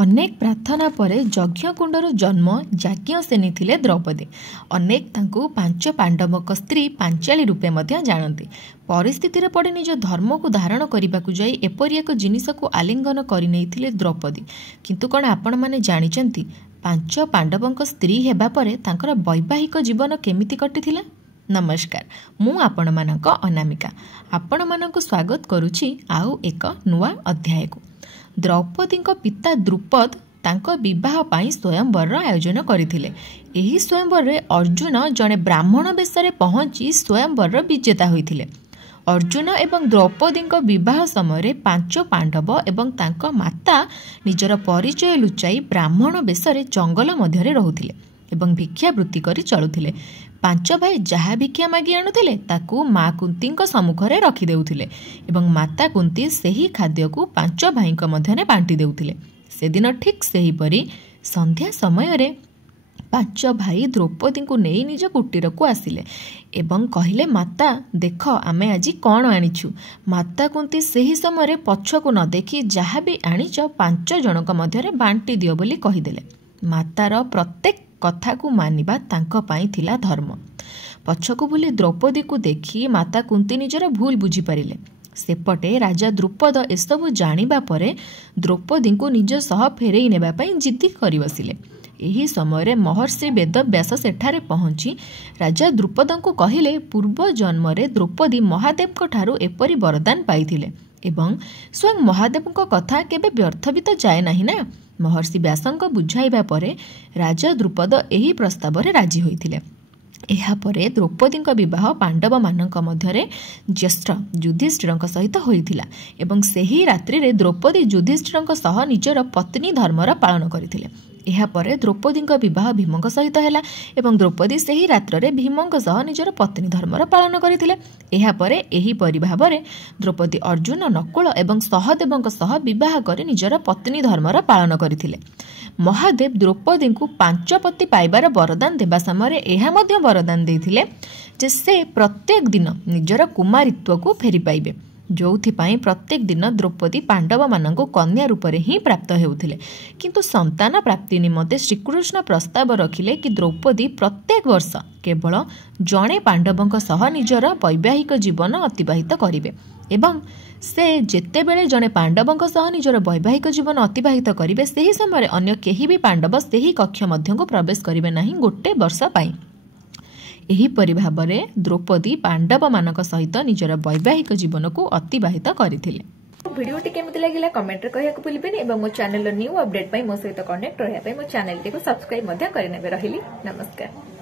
अनेक प्रार्थना पर यज्ञकुंडर जन्म याज्ञसेनी थिले द्रौपदी। अनेक तांको पांच पांडवक स्त्री पांचाली रूपे मध्य जानती। परिस्थिति पड़े निज धर्म को धारण करने को जाई एपरी एक जिनिस को आलिंगन करने द्रौपदी। किंतु कौन आपण माने जानिचंती पांच पांडवक स्त्री हेबा परे तांकर वैवाहिक जीवन केमिति कटिथिला। नमस्कार, मु आपण मानक अनामिका आपण मानक स्वागत करुछि आउ एक नुआ अध्याय को। द्रौपदी पिता द्रुपद तांको विवाह पाई स्वयंवर आयोजन करथिले। एही स्वयंवर रे अर्जुन जने ब्राह्मण वेश रे पहुंची स्वयंवर विजेता होइथिले। अर्जुन एवं द्रौपदी विवाह समय पांच पांडव एवं तांको माता निजर परिचय लुचाई ब्राह्मण वेश रे जंगल मध्य रहुथिले एवं भिक्षावृत्ति करी चलुथिले। पांच भाई जहाँ भिक्षा मागी आणुथिले ताकू माँ कुंती सम्मुखरे रखी देउथिले एवं माता कुंती सेही खाद्य को पांच भाई मध्य बांटी देउथिले। से दिन ठीक सेही परी संध्या समय रे पांच भाई द्रौपदी को नहीं निज कुटीर को आसिले एवं कहिले माता देख आमे आजी कौन आनिछु। माता कुंती सेही समय पछकु न देखी जहाँ भी आनिच पांच जनक मध्य बांटी दियो बोली कहिदेले। मातार प्रत्येक कथा को मानिबा तांको पाई थिला धर्म। पछकु बुली द्रौपदी को देखी माता कुंती निजर भूल बुझी पारिले। सेपटे राजा द्रुपद एसबु जानिबा परे द्रौपदी को निज सह फेरई नेबा पई जिद्दी करि बसिले। एही समय महर्षि वेदव्यास सेठारे पहुंची राजा द्रुपद को कहिले पूर्व जन्म रे द्रौपदी महादेव को ठारू एपरी वरदान पाइथिले एवं स्वयं महादेव को कथा केबे व्यर्थ भी तो जाए नहीं ना। महर्षि व्यासंक बुझाइबा परे राजा द्रुपद एही प्रस्ताव रे राजी होइथिले। एहा परे द्रौपदी विवाह पांडव मानक मध्यरे ज्येष्ठ युधिष्ठिर सहित होइथिला एवं सेही रात्रि रे द्रौपदी युधिष्ठिर सह निजर पत्नी धर्मर पालन करथिले। एहा परे द्रौपदी विवाह भीमक सहित हैला एवं द्रौपदी सेही रात्र रे भीमक सह निजर पत्नी धर्मर पालन करथिले। एहा परे एही परि भाबरे द्रौपदी अर्जुन नकुल एवं सहदेवक सह विवाह करी निजर पत्नी धर्मर पालन करथिले। महादेव द्रौपदी को पांच पति पाइबार वरदान देबा समय एहा मध्य वरदान देथिले जे से प्रत्येक दिन निजर कुमारित्व को फेरी पाइबे, जोथिपाई प्रत्येक दिन द्रौपदी पांडव मानक कन्या रूप में ही प्राप्त हेउथिले। किंतु संतान प्राप्ति निमंते श्रीकृष्ण प्रस्ताव रखिले कि द्रौपदी प्रत्येक वर्ष केवल जणे पांडवक सह निजर वैवाहिक जीवन अतिबाहित करिवे एवं से जेते बेले जणे पांडवक सह निजर वैवाहिक जीवन अतिबाहित करिवे सेही समय अन्य केही भी पांडव सेही कक्ष मध्य को प्रवेश करिवे नाही गोटे वर्ष पाई। एहीपरि भाबरे द्रौपदी पांडव मानक सहित निजर वैवाहिक जीवन को अतिबाहित करथिले। वीडियोटी केमिति लागिला कमेंट रे कहिया को भूलिबेनी एवं मो चैनल न्यू अपडेट पई मो सहित कनेक्ट रहया पई मो चैनल टी को सब्सक्राइब मध्य करनेबे रहिली। नमस्कार।